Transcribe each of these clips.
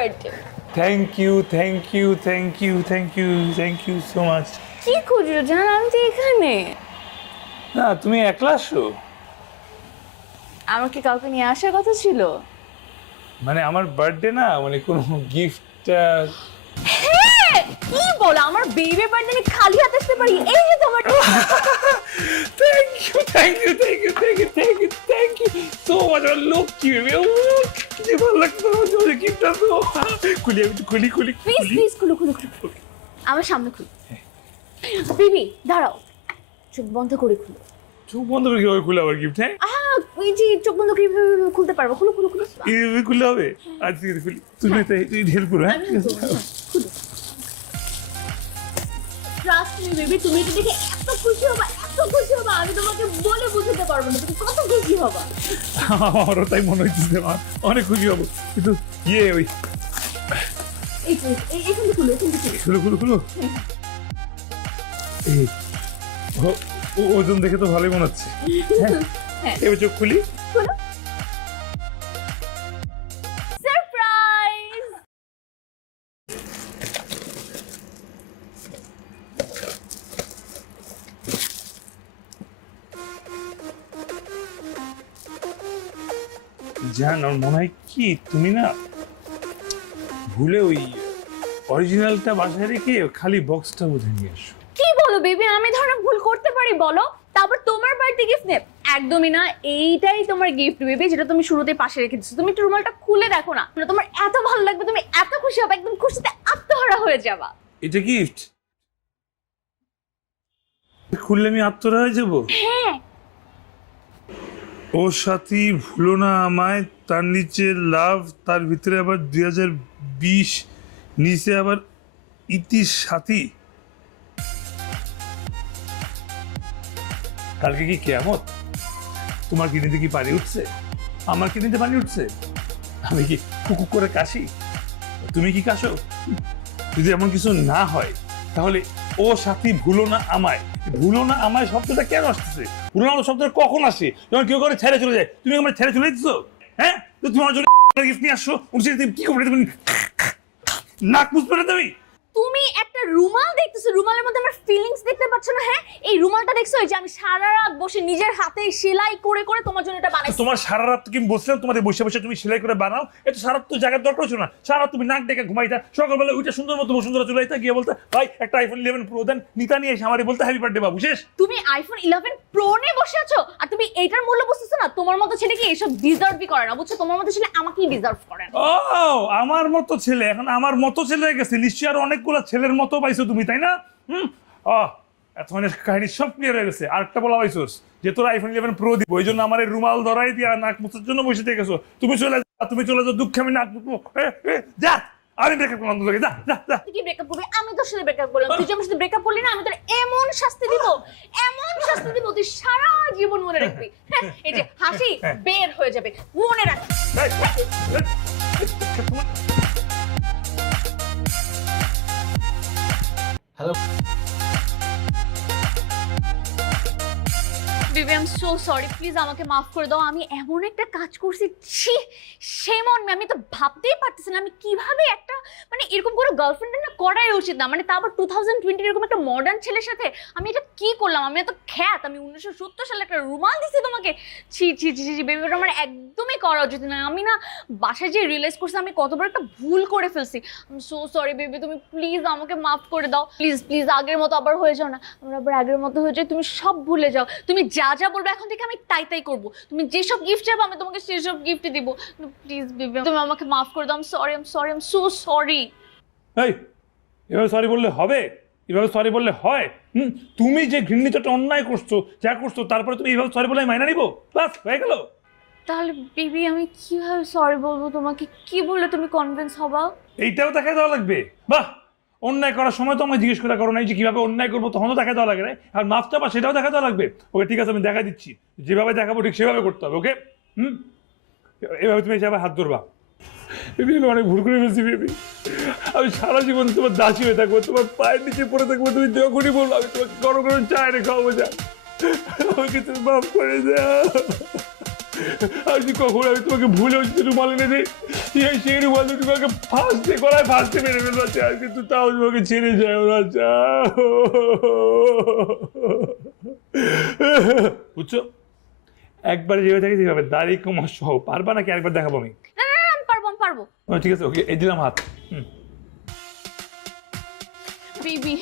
Birthday. Thank you so much. কি খুঁজছো জান? আমি তো এখানে। না তুমি একলা আসো? আমার কি কাউকে নিয়ে আসার কথা ছিল? মানে আমার বার্থডে না, মানে কোনো গিফটটা। হ্যাঁ, কি বলো, আমার বেবি বার্থডে আমি খালি হাতে আসতে পারি? এই যে তোমার। Thank you so much. আমার লোক কি ভেবে কি ভালো লাগছে আমার জন্য গিফটটা। তো খুলি, আমি খুলি প্লিজ খুলো। আমার সামনে খুলো। বেবি দাঁড়াও, চোখ বন্ধ করে খুলো। চোখ বন্ধ করে কিভাবে খুলে আবার গিফট? হ্যাঁ ওই যে চোখ বন্ধ করে এইভাবে খুলতে পারবো। খুলো। এইভাবে খুলে হবে? আজকে খুলি, তুমি হেল্প করো। হ্যাঁ ট্রাস্ট মি বেবি, তুমি এটা দেখে এত খুশি হবা, আমি তোমাকে বলে বোঝাতে পারবো না তুমি কত খুশি হবা। আমারও তাই মনে হচ্ছে, মা অনেক খুশি হবো। কিন্তু ওই এখানে খুলো। খুলো। এই ওজন দেখে তো ভালোই মনে হচ্ছে। হ্যাঁ, এবার চোখ খুলি। সারপ্রাইজ। জান, আমার মনে হয় কি তুমি না ভুলে ওই অরিজিনালটা বাসায় রেখে খালি বক্সটা বোঝে নিয়ে আসো। কি বলো বেবি, আমি ধরনের ভুল করতে পারি বলো? তারপর তোমার বার্থডে গিফট নে? একদমই না, এইটাই তোমার গিফট বেবি, যেটা তুমি শুরুতেই পাশে রেখে দিচ্ছ। তুমি একটু রুমালটা খুলে দেখো না, তোমার এত ভালো লাগবে, তুমি এত খুশি হবে, একদম খুশিতে আত্মহারা হয়ে যাবা। এটা গিফট খুললে আমি আত্মহারা হয়ে যাবো? হ্যাঁ। ও সাথী ভুলো না আমায়, তার নিচে লাভ, তার ভিতরে আবার 2020, নিচে আবার ইতির সাথী। কালকে কি কিয়ামত? তোমার কিডনিতে কি পানি উঠছে? আমার কিডনিতে পানি উঠছে? আমি কি কুকুর করে কাশি? তুমি কি কাশো? যদি এমন কিছু না হয় তাহলে ও সাথী ভুলো না আমায় শব্দটা কেন আসতেছে? ভুলো না শব্দটা কখন আসে? যখন কেউ করে ছেড়ে চলে যায়। তুমি আমার ছেড়ে চলে দিচ্ছ। হ্যাঁ, তো তোমার জন্য গিফট নিয়ে আসছো, কি করবে তুমি? নাক বুঝবে না তুমি? তুমি একটা রুমাল দেখতেছো, রুমালের মধ্যে আমার ফিলিংস দেখতে পাচ্ছ না? হ্যাঁ, এই রুমালটা দেখছো, এই যে আমি সারা রাত বসে নিজের হাতে সেলাই করে তোমার জন্য এটা বানাইছি। তোমার সারা রাত কি বসছিলাম তোমাদের বসে তুমি সেলাই করে বানাও? এটা সারা রাত তো জায়গার দরকার ছিল না। সারা রাত তুমি নাক ডেকে ঘুমাইতা, সকালবেলা ওইটা সুন্দর মতো বসুন্ধরা চলে আইতা, গিয়ে বলতে ভাই একটা আইফোন 11 প্রো দেন, নিতা নিয়ে এসে আমারে বলতে হ্যাপি বার্থডে বাবু। শেষ। তুমি আইফোন 11 প্রো নিয়ে বসে আছো আর তুমি এইটার মূল্য বুঝতেছো না? তোমার মতো ছেলে কি এসব ডিজার্ভই করে না, বুঝছো? তোমার মতো ছেলে আমাকেই ডিজার্ভ করে না। ও আমার মতো ছেলে, এখন আমার মতো ছেলে হয়ে গেছে। নিশ্চয়ই আর অনেকগুলো ছেলের মতো পাইছো তুমি, তাই না? এতক্ষণের কাহিনী সব ক্লিয়ার হয়ে গেছে। আরেকটা বলা পাইছোস যে তোর আইফোন 11 প্রো দিব, ওই জন্য আমার এই রুমাল ধরাই দিয়া নাক মুছার জন্য বসে থেকে গেছো। তুমি চলে যাও, দুঃখে আমি নাক মুছবো। যা, আমি ব্রেকআপ করলাম তোকে। যা। তুই কি ব্রেকআপ করবি? আমি তোর সাথে ব্রেকআপ করলাম, তুই যে আমার সাথে ব্রেকআপ করলি না, আমি তোর এমন শাস্তি দিব তুই সারা জীবন মনে রাখবি। হ্যাঁ, এই যে হাসি বের হয়ে যাবে, মনে রাখ। Hello. Baby, I am so sorry, please আমাকে মাফ করে দাও। আমি এমন একটা কাজ করছি, ছি, shame on me। আমি তো ভাবতেই পারতেছি না আমি কিভাবে একটা, মানে এরকম কোনো গার্লফ্রেন্ড না করাই উচিত না, মানে তারপর 2020 এরকম একটা মডার্ন ছেলের সাথে আমি এটা কি করলাম? আমি এত খ্যাত, আমি 1970 সালে একটা রুমাল দিছি তোমাকে। ছি বেবি, এটা আমার একদমই করা উচিত না। আমি না বাসায় যে রিয়েলাইজ করছি আমি কত বড় একটা ভুল করে ফেলছি। I am so sorry baby, তুমি প্লিজ আমাকে মাফ করে দাও। প্লিজ আগের মতো আবার হয়ে যাও না, আমরা আবার আগের মতো হয়ে যাই। তুমি সব ভুলে যাও, তুমি যা বলবে এখন থেকে আমি তাই করবো। তুমি যেসব গিফট চাইবো আমি তোমাকে সেসব গিফট দিব। প্লিজ বেবি, তুমি আমাকে মাফ করে দাও। I am so sorry. এই এভাবে সরি বললে হবে? এভাবে সরি বললে হয়? তুমি যে ঘৃণিত একটা অন্যায় করছো, যা করছো, তারপরে তুমি এইভাবে সরি বলে মাইনা নিবো? বাস হয়ে গেল। তাহলে বেবি আমি কিভাবে সরি বলবো তোমাকে? কি বললে তুমি কনভিন্স হবা? এইটাও দেখা দেওয়া লাগবে? বাহ, অন্যায় করার সময় তো আমায় জিজ্ঞেস করে করো নাই যে কিভাবে অন্যায় করবো, তখনও দেখা দেওয়া লাগে না। আর মাফ চাপা সেটাও দেখা দেওয়া লাগবে? ওকে ঠিক আছে, আমি দেখা দিচ্ছি, যেভাবে দেখাবো ঠিক সেভাবে করতে হবে। ওকে, এভাবে তুমি এসে আবার হাত ধরবা। বেবি, আমি অনেক ভুল করে ফেলছি বেবি। আমি সারা জীবন তোমার দাসী হয়ে থাকবো, তোমার পায়ের নিচে পড়ে থাকবো, তুমি যখনই বলবো আমি তোমাকে গরম গরম চা এনে খাওয়াবো। যা, আমাকে তুমি মাফ করে দাও। আজকে কখন আমি তোমাকে ভুলে হচ্ছে রুমাল এনে দিই, সেই রুমাল তোমাকে ফার্স্টে গলায় ফার্স্টে মেরে ফেলবো, কিন্তু তাও তোমাকে ছেড়ে যায় ওরা। বুঝছো, একবারে যেভাবে থাকে সেভাবে দাড়ি কমা সহ পারবা নাকি? একবার দেখাবো আমি। না না না, আমি পারবো আমি পারবো। ঠিক আছে, ওকে, এই দিলাম হাত। Baby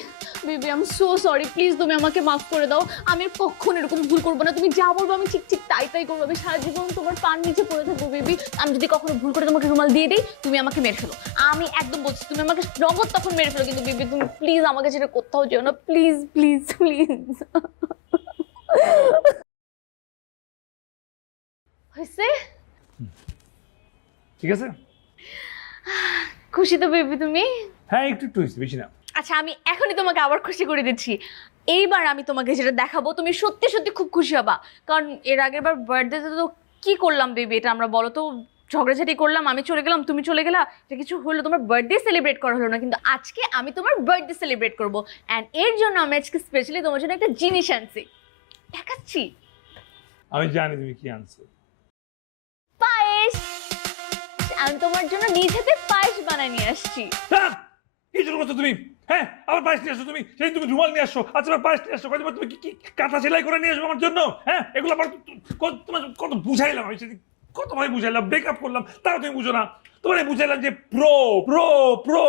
baby, I am so sorry, please তুমি আমাকে মাফ করে দাও। আমি আর কখনো এরকম ভুল করবো না। তুমি যা বলবো আমি ঠিক ঠিক তাই তাই করবো। আমি সারা জীবন তোমার পান নিচে পড়ে থাকবো বেবি। আমি যদি কখনো ভুল করে তোমাকে রুমাল দিয়ে দিই, তুমি আমাকে মেরে ফেলো। আমি একদম বলছি, তুমি আমাকে নগদ তখন মেরে ফেলো। কিন্তু বেবি তুমি প্লিজ আমাকে সেটা কোথাও যেও না, প্লিজ প্লিজ প্লিজ। হয়েছে? ঠিক আছে, খুশি তো বেবি তুমি? হ্যাঁ একটু একটু হয়েছে, বেশি না। আচ্ছা, আমি এখনই তোমাকে আবার খুশি করে দিচ্ছি। এইবার আমি তোমাকে যেটা দেখাবো তুমি সত্যি সত্যি খুব খুশি হবা। কারণ এর আগের বার বার্থডেতে তো কি করলাম বেবি, এটা আমরা বলো তো, ঝগড়াঝাটি করলাম, আমি চলে গেলাম তুমি চলে গেলা, এটা কিছু হলো, তোমার বার্থডে সেলিব্রেট করা হলো না। কিন্তু আজকে আমি তোমার বার্থডে সেলিব্রেট করবো, অ্যান্ড এর জন্য আমি আজকে স্পেশালি তোমার জন্য একটা জিনিস আনছি, দেখাচ্ছি। আমি জানি তুমি কি আনছো। পায়েস। আমি তোমার জন্য নিজ হাতে পায়েস বানায় নিয়ে আসছি। কি শুরু করছো তুমি? হ্যাঁ, আবার পায়েস নিয়ে আসো তুমি। সেই তুমি রুমাল নিয়ে আসো, আচ্ছা আবার পায়েস নিয়ে আসো। তুমি কি কাঁথা সেলাই করে নিয়ে আসো আমার জন্য? হ্যাঁ, এগুলো আমার তোমার কত বুঝাইলাম, আমি সেদিন কত ভাই বুঝাইলাম, ব্রেকআপ করলাম, তাও তুমি বুঝো না। তোমার বুঝাইলাম যে প্রো প্রো প্রো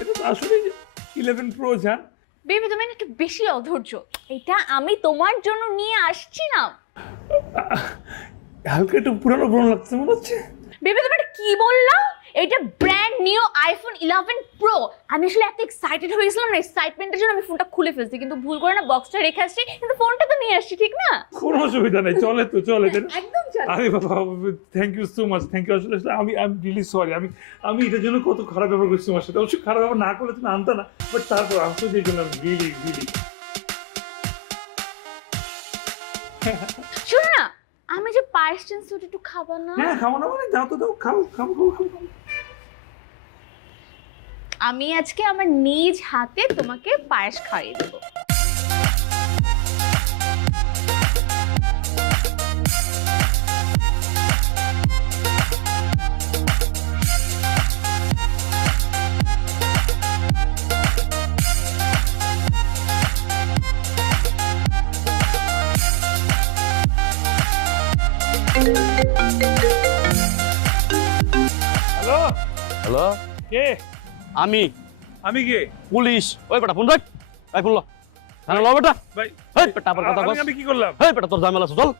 এটা তো আসলে 11 প্রো। জান বেবি তুমি একটু বেশি অধৈর্য। এটা আমি তোমার জন্য নিয়ে আসছি না। হালকা একটু পুরানো পুরানো লাগছে মনে হচ্ছে। বেবি তুমি এটা কি বললা? এটা ব্র্যান্ড নিউ আইফোন 11 প্রো। আমি আসলে এত এক্সাইটেড হয়ে গেছিলাম না, এক্সাইটমেন্টের জন্য আমি ফোনটা খুলে ফেলছি, কিন্তু ভুল করে না বক্সটা রেখে আসছি, কিন্তু ফোনটা তো নিয়ে আসছি, ঠিক না? কোনো অসুবিধা নেই, চলে তো চলে। একদম চলে। আরে বাবা, thank you so much, thank you. আসলে আমি রিয়েলি সরি, আমি এটার জন্য কত খারাপ ব্যবহার করছি তোমার সাথে। অবশ্যই খারাপ ব্যবহার না করলে তুমি আনতা না, বাট তারপর আসলে যে জন্য রিয়েলি রিয়েলি। শোনো না, আমি যে পায়েস চেঞ্জ ওটা একটু খাবা না? হ্যাঁ, খাবো না মানে দাও তো, দাও, খাও খাও খাও খাও। আমি আজকে আমার নিজ হাতে তোমাকে পায়েস খাইয়ে দেবো। হ্যালো হ্যালো, কে? আমি আমি কে? পুলিশ। ওই বেটা ফোন রাখ, এই ফোন ল। থানা ল বেটা। ভাই এই বেটা আবার কথা কস। আমি কি করলাম? এই বেটা তোর ঝামেলা আছে, চল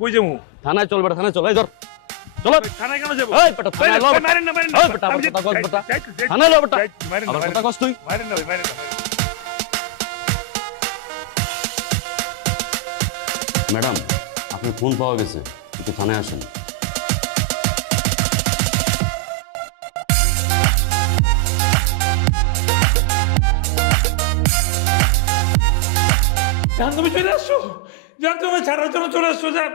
কই যাবো? থানায় চল বেটা, থানায় চল। এই ধর চল। থানায় কেন যাবো? এই বেটা থানায় ল। মারেন না মারেন না। এই বেটা আবার কথা কস বেটা, থানায় ল বেটা। মারেন না আবার কথা কস তুই। মারেন না ভাই, মারেন না। ম্যাডাম, আপনার ফোন পাওয়া গেছে, একটু থানায় আসেন। জান তুমি চলে আসছো, জান তুমি ছাড়ার জন্য চলে আসছো। জান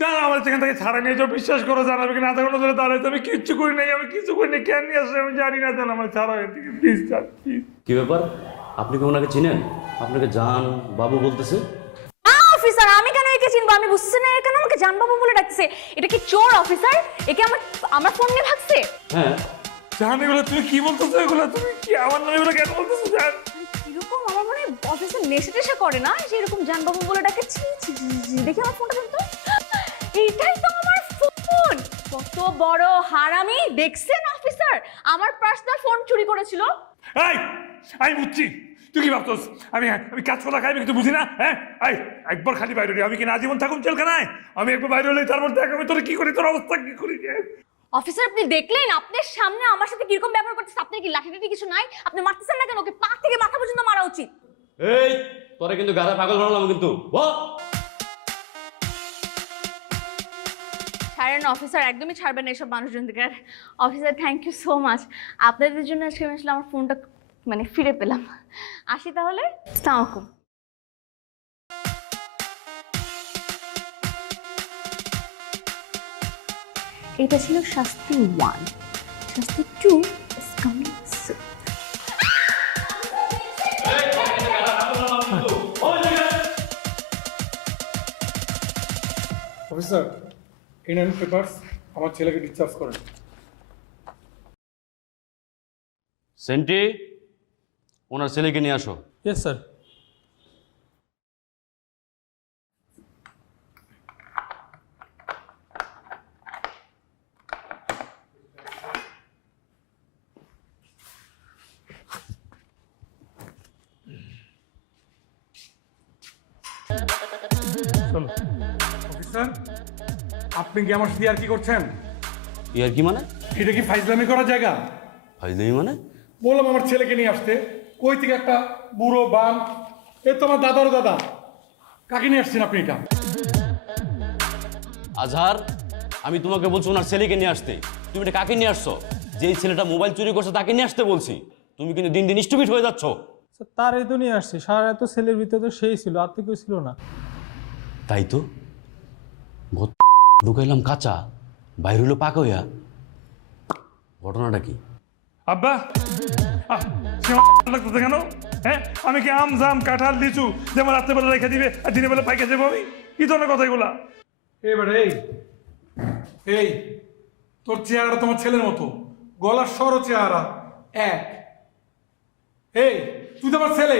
জান আমার সেখান থেকে ছাড়া নিয়ে যাও, বিশ্বাস করো। জান আমি না আধা ঘন্টা ধরে দাঁড়াইছি, আমি কিচ্ছু করি নাই, আমি কিছু করি নাই। কেন নিয়ে আসলে আমি জানি না। জান আমার ছাড়া এখান থেকে প্লিজ, জান প্লিজ। কি ব্যাপার, আপনি কি ওনাকে চিনেন? আপনাকে জান বাবু বলতেছে। অফিসার, আমি কেন একে চিনবো? আমি বুঝছি না কেন আমাকে জানবাবু বলে ডাকতেছে। এটা কি চোর অফিসার? একে আমার ফোন নিয়ে ভাগছে। হ্যাঁ, জান এগুলো তুমি কি বলতেছো? এগুলো তুমি কি আমার নামে এগুলো কেন বলতেছো? জান কিরকম, আমার মনে হয় অফিসে নেশা টেশা করে না, সেরকম জানবাবু বলে ডাকে। ছি ছি ছি, ছি। দেখি আমার ফোনটা দেন তো। এইটাই তো আমার ফোন। কত বড় হারামি দেখছেন অফিসার, আমার পার্সোনাল ফোন চুরি করেছিল। এই আমি বুঝছি তুই কি ভাবছস আমি আমি কাজ করা খাই, আমি কিছু বুঝি না। হ্যাঁ, এই একবার খালি বাইরে হলি, আমি কি না জীবন থাকুন জেলখানায়? আমি একবার বাইরে হলে তারপর দেখ আমি তোর কি করি, তোর অবস্থা কি করি। অফিসার আপনি দেখলেন আপনার সামনে আমার সাথে কিরকম ব্যবহার করতেছে। আপনার কি লাঠিটাটি কিছু নাই? আপনি মারতেছেন না কেন? ওকে পা থেকে মাথা পর্যন্ত মারা উচিত। এই তোরে কিন্তু গাড়া পাগল বানালাম কিন্তু। ও ছাড়েন অফিসার, একদমই ছাড়বেন না এসব মানুষজন থেকে। Officer thank you so much, আপনাদের জন্য আজকে আমি আসলে আমার ফোনটা মানে ফিরে পেলাম। আসি তাহলে, আসসালামু আলাইকুম। এটা ছিল শাস্তি 1, শাস্তি 2 is coming soon. অফিসার, এই নেন পেপারস, আমার ছেলেকে ডিসচার্জ করেন। সেন্টি ওনার ছেলেকে নিয়ে আসো। Yes sir. অফিসার, আপনি কি আমার সাথে আর কি করছেন? ইয়ার কি মানে? এটা কি ফাইজলামি করার জায়গা? ফাইজলামি মানে? বললাম আমার ছেলেকে নিয়ে আসতে, কই থেকে একটা বুড়ো বাম, এ তো আমার দাদারও দাদা। কাকে নিয়ে আসছেন আপনি এটা? আজহার, আমি তোমাকে বলছি ওনার ছেলেকে নিয়ে আসতে। তুমি এটা কাকে নিয়ে আসছো? যেই ছেলেটা মোবাইল চুরি করছে তাকে নিয়ে আসতে বলছি। তুমি কিন্তু দিন দিন স্টুপিড হয়ে যাচ্ছ। তার এই তো নিয়ে আসছে, সারা এত ছেলের ভিতরে তো সেই ছিল, আর তো কেউ ছিল না। তাই তো ঢুকাইলাম কাঁচা, বাইরে হলো পাকা হইয়া। ঘটনাটা কি? আব্বা লাগতেছে কেন? হ্যাঁ, আমি কি আম জাম কাঁঠাল লিচু যেমন রাত্রেবেলা রেখে দিবে আর দিনের বেলা পাইকে যাবো? আমি কি ধরনের কথা এগুলা? এবারে এই তোর চেহারা তোমার ছেলের মতো, গলার স্বরও চেহারা এক। এই তুই তো আমার ছেলে,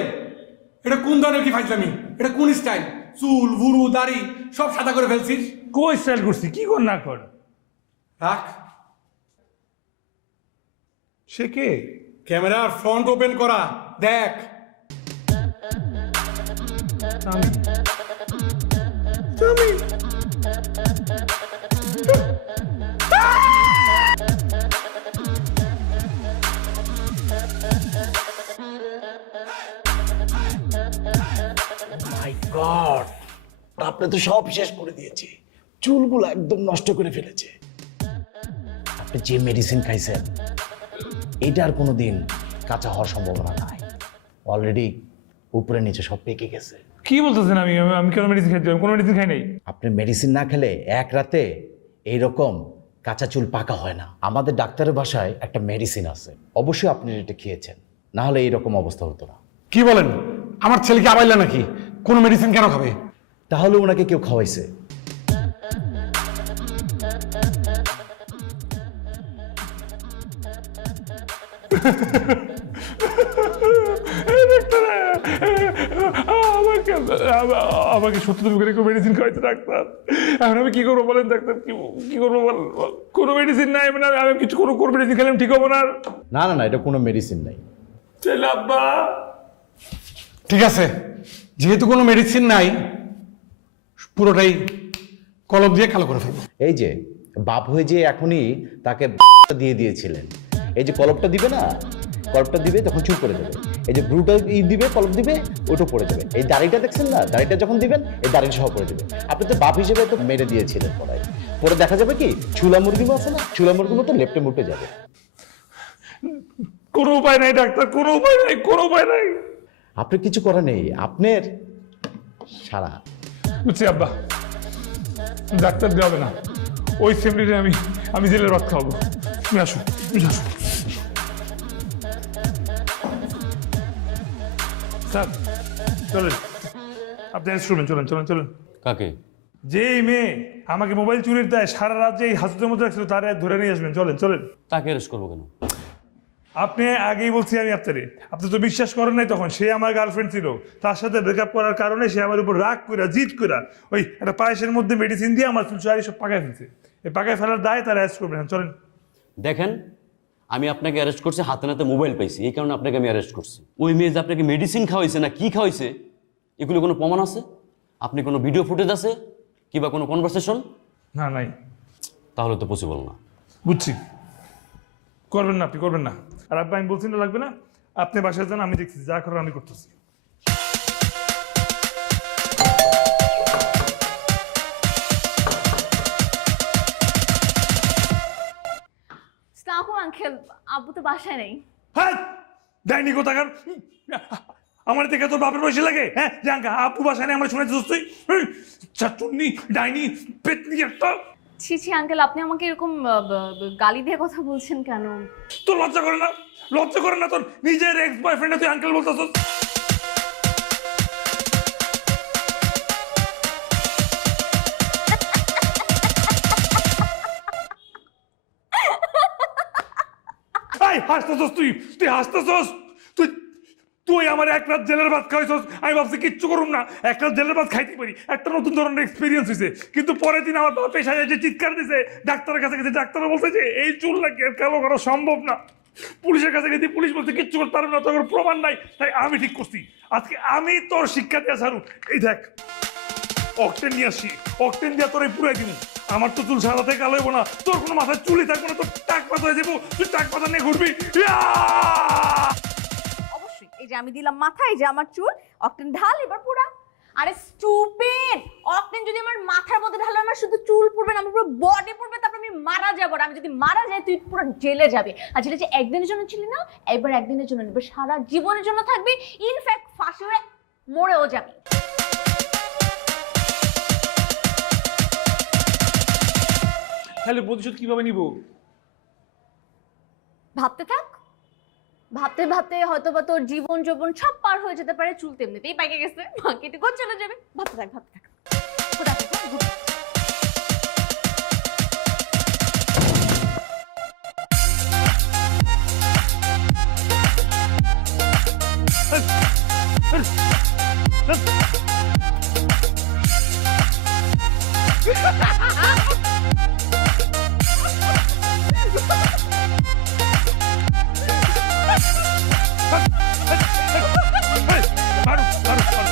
এটা কোন ধরনের কি ফাইজলামি? এটা কোন স্টাইল? চুল বুড়ু দাড়ি সব সাদা করে ফেলছিস। কই স্টাইল করছি? কি কর না কর? রাখ। সে কে? ক্যামেরার ফ্রন্ট ওপেন করা, দেখ। মাই গড, আপনি তো সব শেষ করে দিয়েছে, চুলগুলো একদম নষ্ট করে ফেলেছে। আপনি যে মেডিসিন খাইছেন এটা আর কোনোদিন কাঁচা হওয়ার সম্ভাবনা নাই। অলরেডি উপরে নিচে সব পেকে গেছে। কি বলতেছেন? আমি আমি কেন মেডিসিন খাইতে? কোনো মেডিসিন খাই নাই। আপনি মেডিসিন না খেলে এক রাতে এইরকম কাঁচা চুল পাকা হয় না। আমাদের ডাক্তারের ভাষায় একটা মেডিসিন আছে, অবশ্যই আপনি এটা খেয়েছেন, না হলে এইরকম অবস্থা হতো না। কি বলেন? আমার ছেলেকে আবাইলা নাকি? কোন মেডিসিন কেন খাবে? তাহলে ওনাকে কেউ খাওয়াইছে। আমাকে সত্যি তুমি করে মেডিসিন খাওয়াইতে ডাক্তার। এখন আমি কি করবো বলেন ডাক্তার? কি করবো বল? কোনো মেডিসিন নাই, মানে আমি কিছু কোনো মেডিসিন খেলাম ঠিক হবো না? না না না, এটা কোনো মেডিসিন নাই। ছেলে আব্বা। ঠিক আছে, যেহেতু কোনো মেডিসিন নাই, পুরোটাই কলম দিয়ে কালো করে ফেলবো। এই যে বাপ হয়ে যে এখনই তাকে দিয়ে দিয়েছিলেন, এই যে কলপটা দিবে না, কলপটা দিবে তখন চুপ করে দেবে। এই যে ব্রুটা দিবে, কলপ দিবে, ওটা পড়ে যাবে। এই দাড়িটা দেখছেন না, দাড়িটা যখন দিবেন এই দাড়ি সহ পড়ে যাবে। আপনি তো বাপ হিসেবে তো মেরে দিয়েছিলেন পড়ায়, পরে দেখা যাবে কি চুলা মুরগি আছে না, চুলা মুরগির মতো লেপটে মুটে যাবে। কোনো উপায় নাই ডাক্তার, কোনো উপায় নাই, কোনো উপায় নাই। আপনার কিছু করার নেই, আপনার সারা। বুঝছি আব্বা, ডাক্তার দেওয়া হবে না। ওই ফ্যামিলিতে আমি জেলের ভাত খাওয়াবো। তুমি আসো, তুমি আসো। স্যার চলেন, আপনি অ্যারেস্ট করবেন। চলেন চলেন চলেন। কাকে? যেই মেয়ে আমাকে মোবাইল চুরির দেয় সারা রাত যে এই হাজতের মধ্যে রাখছিল তার ধরে নিয়ে আসবেন। চলেন চলেন। তাকে অ্যারেস্ট করবো কেন? আপনি আগেই বলছি আমি আপনারে, আপনি তো বিশ্বাস করেন নাই তখন। সে আমার গার্লফ্রেন্ড ছিল, তার সাথে ব্রেকআপ করার কারণে সে আমার উপর রাগ করে জিদ করে ওই একটা পায়েসের মধ্যে মেডিসিন দিয়ে আমার চুল চারি সব পাকায় ফেলছে। এই পাকায় ফেলার দায় তার অ্যারেস্ট করবেন। চলেন। দেখেন, আমি আপনাকে অ্যারেস্ট করছি, হাতে নাতে মোবাইল পাইছি, এই কারণে আপনাকে আমি অ্যারেস্ট করছি। ওই মেয়ে যে আপনাকে মেডিসিন খাওয়াইছে না কি খাওয়াইছে, এগুলো কোনো প্রমাণ আছে? আপনি কোনো ভিডিও ফুটেজ আছে কিংবা কোনো কনভারসেশন? না, নাই। তাহলে তো পসিবল না। বুঝছি, করবেন না, আপনি করবেন না। আর আব্বা আমি বলছি না লাগবে না, আপনি বাসায় যান, আমি দেখছি যা করার আমি করতেছি। আসসালামু আঙ্কেল, আব্বু তো বাসায় নেই। হ্যাঁ, ডাইনি কোথাকার! আমার থেকে তোর বাপের বয়সী লাগে? হ্যাঁ, জাঙ্কা আপু বাসায় নেই, আমার শুনেছিস তুই? চাটুন্নি, ডাইনি, পেতনি একটা। ছি ছি আঙ্কেল, আপনি আমাকে এরকম গালি দিয়ে কথা বলছেন কেন? তোর লজ্জা করে না? লজ্জা করে না তোর? নিজের এক্স বয়ফ্রেন্ডে তুই আঙ্কেল বলতেছিস? এই হাসতেছস তুই তুই হাসতেছস তুই তুই আমার এক রাত জেলের ভাত খাইছস আমি ভাবছি কিচ্ছু করুম না এক রাত জেলের ভাত খাইতে পারি একটা নতুন ধরনের এক্সপিরিয়েন্স হয়েছে কিন্তু পরের দিন আমার বাবা পেশায় এসে চিৎকার দিছে ডাক্তারের কাছে গেছে ডাক্তার বলছে যে এই চুল নাকি আর কালো করা সম্ভব না পুলিশের কাছে গেছি পুলিশ বলছে কিচ্ছু করতে পারবে না তোর প্রমাণ নাই তাই আমি ঠিক করছি আজকে আমি তোর শিক্ষা দিয়ে সারু এই দেখ অকটেন নিয়ে আসি অকটেন দিয়ে তোর এই পুরাই দিব আমার তো চুল সারাতে কালো হইব না তোর কোনো মাথায় চুলই থাকবে না তোর টাক পাতা হয়ে যাবো তুই টাক পাতা নিয়ে ঘুরবি অবশ্যই এই যে আমি দিলাম মাথায় যে আমার চুল অকটেন ঢাল এবার পুরা আরে স্টুপিড অকটেন যদি আমার মাথার মধ্যে ঢালো আমার শুধু চুল পড়বে না আমার পুরো বডি পড়বে তারপর আমি মারা যাবো আর আমি যদি মারা যাই তুই পুরো জেলে যাবে আর যেটা যে একদিনের জন্য ছিলি না একবার একদিনের জন্য নেবে সারা জীবনের জন্য থাকবি ইনফ্যাক্ট ফাঁসি হয়ে মরেও যাবি তাহলে প্রতিশোধ কিভাবে নিব ভাবতে থাক ভাবতে ভাবতে হয়তো বা তোর জীবন যৌবন সব পার হয়ে যেতে পারে চুল তেমনিতেই পাইকে গেছে মার্কেটে কোন চলে যাবে ভাবতে থাক ভাবতে থাক ঘুরা থাক, হ্যাঁ, ঘুরা। মারু মারু মারু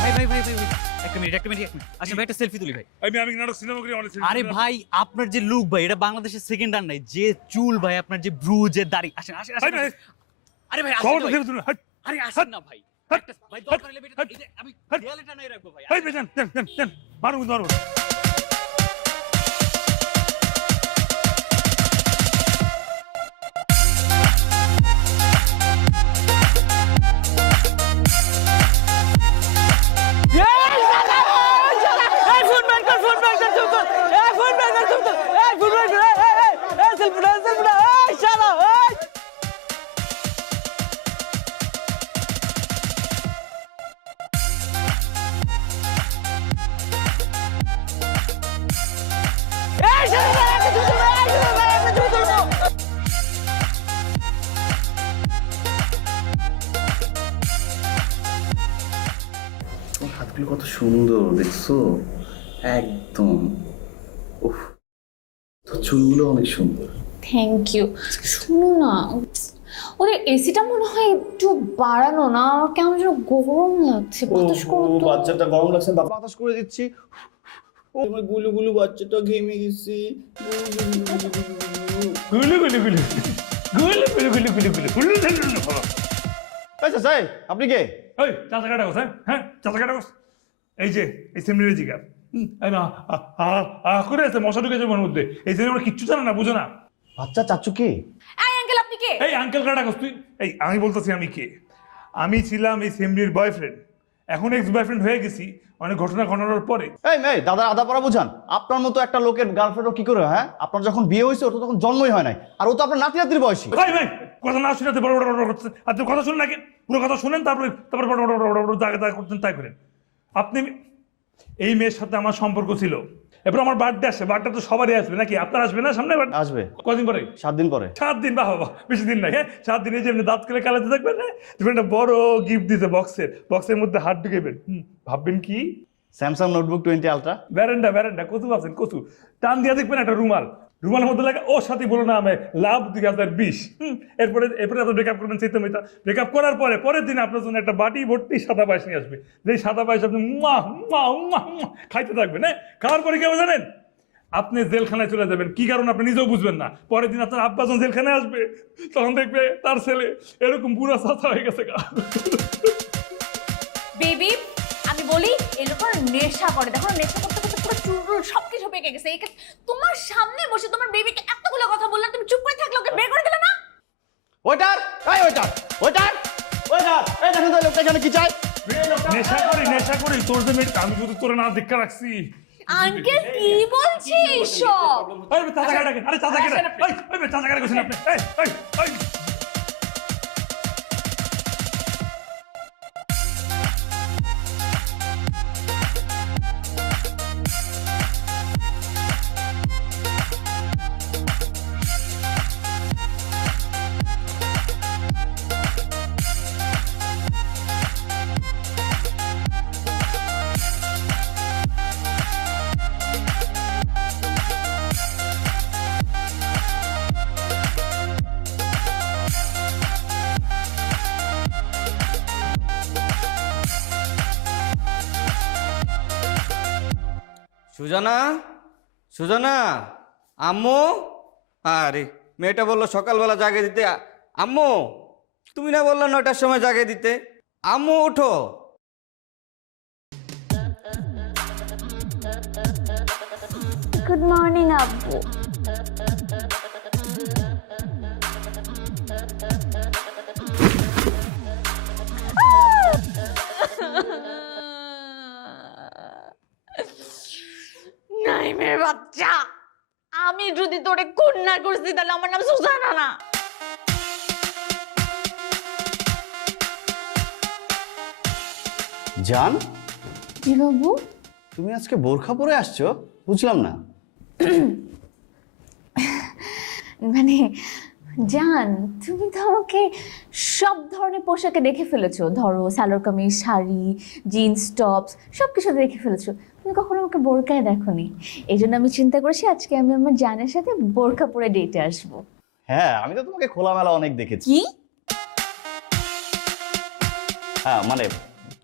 ভাই ভাই ভাই ভাই ভাই, একটা মিনিট আচ্ছা ভাই একটা সেলফি তুলি ভাই। আমি নাটক সিনেমা করি অনেক আরে ভাই আপনার যে লুক ভাই এটা বাংলাদেশের সেকেন্ড রান নাই যে চুল ভাই আপনার যে ব্রু যে দাড়ি আসেন আসেন আসেন ভাই। আরে ভাই আসেন খবরটা ভাই। দেবে তুমি আরে আসেন না ভাই একটা- ভাই দরকার হলে এটা- এই যে আমি দেয়ালেটা নাই রাখবো ভাই এই বেজান দেন দেন দেন মারু মারু তোমার হাতগুলো কত সুন্দর দেখছো একদম উফ তো চুলগুলো অনেক সুন্দর থ্যাংক ইউ শুনো না ওদের এসিটা মনে হয় একটু বাড়ানো না আমার কেমন যেন গরম লাগছে বাতাস করো তো। বাচ্চাটা গরম লাগছে বাতাস করে দিচ্ছি আমার গুলু গুলু বাচ্চাটা ঘেমে গেছে গুলু গুলু গুলু গুলু গুলু গুলু গুলু গুলু গুলু গুলু গুলু আচ্ছা স্যার আপনি কে ওই চাচা কাটা কোথায় হ্যাঁ চাচা কাটা কোথায় এই যে এই সেমিনারি জিগা এই না করে আছে মশা ঢুকেছে মনের মধ্যে এই সেমিনারি কিচ্ছু জানে না বুঝো না বাচ্চা চাচু কে এই আঙ্কেল আপনি কে এই আঙ্কেল কাটা কোস তুই এই আমি বলতেছি আমি কে আমি ছিলাম এই সেমিনারির বয়ফ্রেন্ড এখন এক্স বয়ফ্রেন্ড হয়ে গেছি অনেক ঘটনা ঘটানোর পরে এই মেয়ে দাদা আদা পড়া বুঝান আপনার মতো একটা লোকের গার্লফ্রেন্ডও কি করে হ্যাঁ আপনার যখন বিয়ে হয়েছে ওর তো তখন জন্মই হয় নাই আর ও তো আপনার নাতি নাতির বয়সী ভাই ভাই কথা না শুনে বড় বড় বড় করছে আপনি কথা শুনুন নাকি পুরো কথা শুনেন তারপরে তারপর বড় বড় বড় বড় জায়গা জায়গা করতেন তাই করেন আপনি এই মেয়ের সাথে আমার সম্পর্ক ছিল এরপর আমার বার্থডে আসে বার্থডে তো সবারই আসবে নাকি আপনার আসবে না সামনে আসবে কদিন পরে 7 দিন পরে 7 দিন বাবা বেশি দিন নাই হ্যাঁ 7 দিনে যে এমনি দাঁত কেলে কালাতে থাকবেন না তুমি একটা বড় গিফট দিতে বক্সের মধ্যে হাত ঢুকেবেন ভাববেন কি স্যামসাং নোটবুক 20 আলট্রা ব্যারেন্ডা কত আছেন কত টান দিয়ে দেখবেন একটা রুমালের মধ্যে লাগে ওর সাথে বলো না আমি লাভ 2020 এরপরে এত ব্রেকআপ করবেন সেই তো ব্রেকআপ করার পরের দিন আপনার জন্য একটা বাটি ভর্তি সাদা পায়েস নিয়ে আসবে যেই সাদা পায়েস আপনি খাইতে থাকবেন হ্যাঁ খাওয়ার পরে কেউ জানেন আপনি জেলখানায় চলে যাবেন কি কারণ আপনি নিজেও বুঝবেন না পরের দিন আপনার আব্বা যখন জেলখানায় আসবে তখন দেখবে তার ছেলে এরকম বুড়া সাথা হয়ে গেছে বেবি আমি বলি এরকম নেশা করে দেখো নেশা করতে করতে পুরো চুল সবকিছু পেকে গেছে তোমার সামনে বসে তোমার বেবিকে এতগুলো কথা বললাম তুমি চুপ করে থাকলে ওকে বের করে দিলে না ওয়েটার এই দেখেন তো এই লোকটা এখানে কি চাই নেশা করি তোর যে মেয়ে আমি শুধু তোর না দেখা রাখছি আঙ্কেল কি বলছিস সব আরে চাচা কাটা আরে চাচা কাটা এই চাচা কাটা কইছেন আপনি এই সুজানা, সুজানা, আম্মু। আরে মেয়েটা বললো সকালবেলা জাগে দিতে। আম্মু, তুমি না বললো 9টার সময় জাগে দিতে? আম্মু ওঠো। গুড মর্নিং আব্বু। নাইমের বাচ্চা, আমি যদি তোরে কন্যা করছি তাহলে আমার নাম সুজানা না। জান, জি বাবু। তুমি আজকে বোরখা পরে আসছো, বুঝলাম না। মানে জান, তুমি তো আমাকে সব ধরনের পোশাকে দেখে ফেলেছো। ধরো সালোয়ার কামিজ, শাড়ি, জিন্স, টপস সব কিছু দেখে ফেলেছো, তুমি কখনো আমাকে বোরকায় দেখোনি। এই জন্য আমি চিন্তা করেছি আজকে আমি আমার জানের সাথে বোরকা পরে ডেটে আসবো। হ্যাঁ, আমি তো তোমাকে খোলামেলা অনেক দেখেছি। কি? হ্যাঁ মানে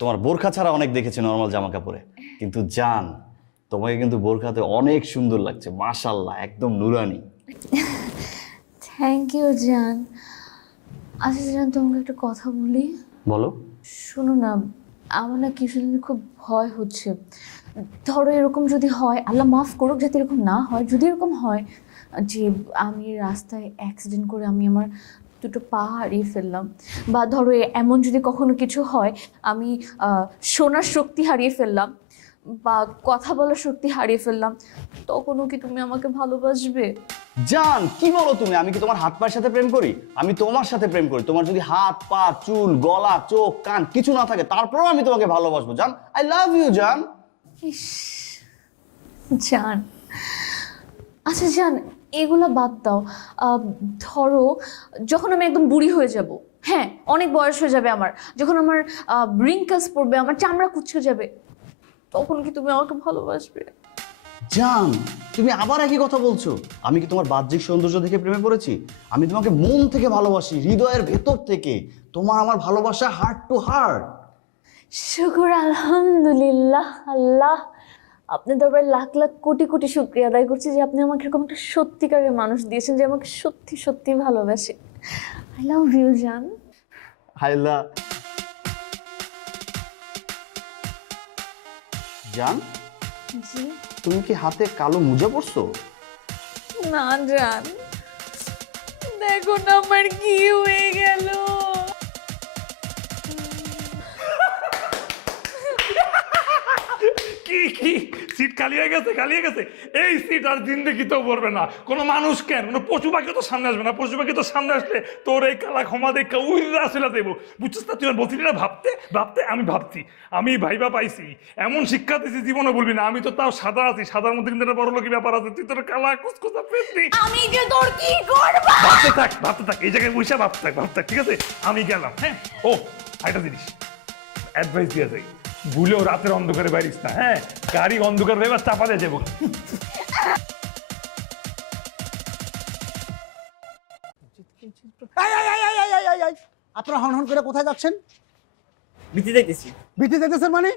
তোমার বোরখা ছাড়া অনেক দেখেছি নর্মাল জামা কাপড়ে, কিন্তু জান তোমাকে কিন্তু বোরখাতে অনেক সুন্দর লাগছে, মাশাআল্লাহ, একদম নুরানি। থ্যাংক ইউ জান। আচ্ছা জান, তোমাকে একটা কথা বলি। বলো। শোনো না, আমার না কিছুদিন খুব ভয় হচ্ছে। ধরো এরকম যদি হয়, আল্লাহ মাফ করুক যাতে এরকম না হয়, যদি এরকম হয় যে আমি রাস্তায় অ্যাক্সিডেন্ট করে আমি আমার দুটো পা হারিয়ে ফেললাম, বা ধরো এমন যদি কখনো কিছু হয় আমি শোনার শক্তি হারিয়ে ফেললাম বা কথা বলার শক্তি হারিয়ে ফেললাম, তখনও কি তুমি আমাকে ভালোবাসবে? জান কি বলো তুমি? আমি কি তোমার হাত পায়ের সাথে প্রেম করি? আমি তোমার সাথে প্রেম করি। তোমার যদি হাত পা চুল গলা চোখ কান কিছু না থাকে, তারপরেও আমি তোমাকে ভালোবাসবো জান। আই লাভ ইউ জান। ইস জান, আচ্ছা জান, এগুলো বাদ দাও। ধরো যখন আমি একদম বুড়ি হয়ে যাব, হ্যাঁ অনেক বয়স হয়ে যাবে আমার, যখন আমার রিঙ্কেলস পড়বে, আমার চামড়া কুচকে যাবে, তখন কি তুমি আমাকে ভালোবাসবে? জান তুমি আবার একই কথা বলছো। আমি কি তোমার বাহ্যিক সৌন্দর্য দেখে প্রেমে পড়েছি? আমি তোমাকে মন থেকে ভালোবাসি, হৃদয়ের ভেতর থেকে। তোমার আমার ভালোবাসা হার্ট টু হার্ট। শুকর আলহামদুলিল্লাহ। আল্লাহ আপনার দরবারে লাখ লাখ কোটি কোটি শুকরিয়া আদায় করছি যে আপনি আমাকে এরকম একটা সত্যিকারের মানুষ দিয়েছেন যে আমাকে সত্যি সত্যি ভালোবাসে। আই লাভ ইউ জান। হাইলা জান, জি তুমি কি হাতে কালো মোজা পরছো? না জান, দেখো না আমার কি হয়ে গেল। কি কি সিট খালি হয়ে গেছে, খালি হয়ে গেছে। এই সিট আর জিন্দেগি তো পড়বে না। কোনো মানুষ কেন, কোনো পশু পাখি তো সামনে আসবে না। পশু পাখি তো সামনে আসলে তোর এই কালা ক্ষমা দেখে উইরা আসলে দেবো, বুঝছিস না? তুই আর বলছিলি না ভাবতে ভাবতে, আমি ভাবছি, আমি ভাইবা পাইছি, এমন শিক্ষা দিছি জীবনে বলবি না। আমি তো তাও সাদা আছি, সাদার মধ্যে কিন্তু একটা বড় লোকের ব্যাপার আছে। তুই তোর কালা কুচকুচা পেতনি। আমি যে তোর কি করব? ভাবতে থাক, ভাবতে থাক, এই জায়গায় বসে ভাবতে থাক, ভাবতে থাক, ঠিক আছে? আমি গেলাম। হ্যাঁ, ও একটা জিনিস অ্যাডভাইস দিয়ে যাই, ভুলেও রাতের অন্ধকারে বাইরিস না। হ্যাঁ, গাড়ি অন্ধকার ভেবে চাপা দিয়ে যাবো। আপনারা হন হন করে কোথায় যাচ্ছেন? বিতি যাইতেছি। বিতে যেতেছেন মানে?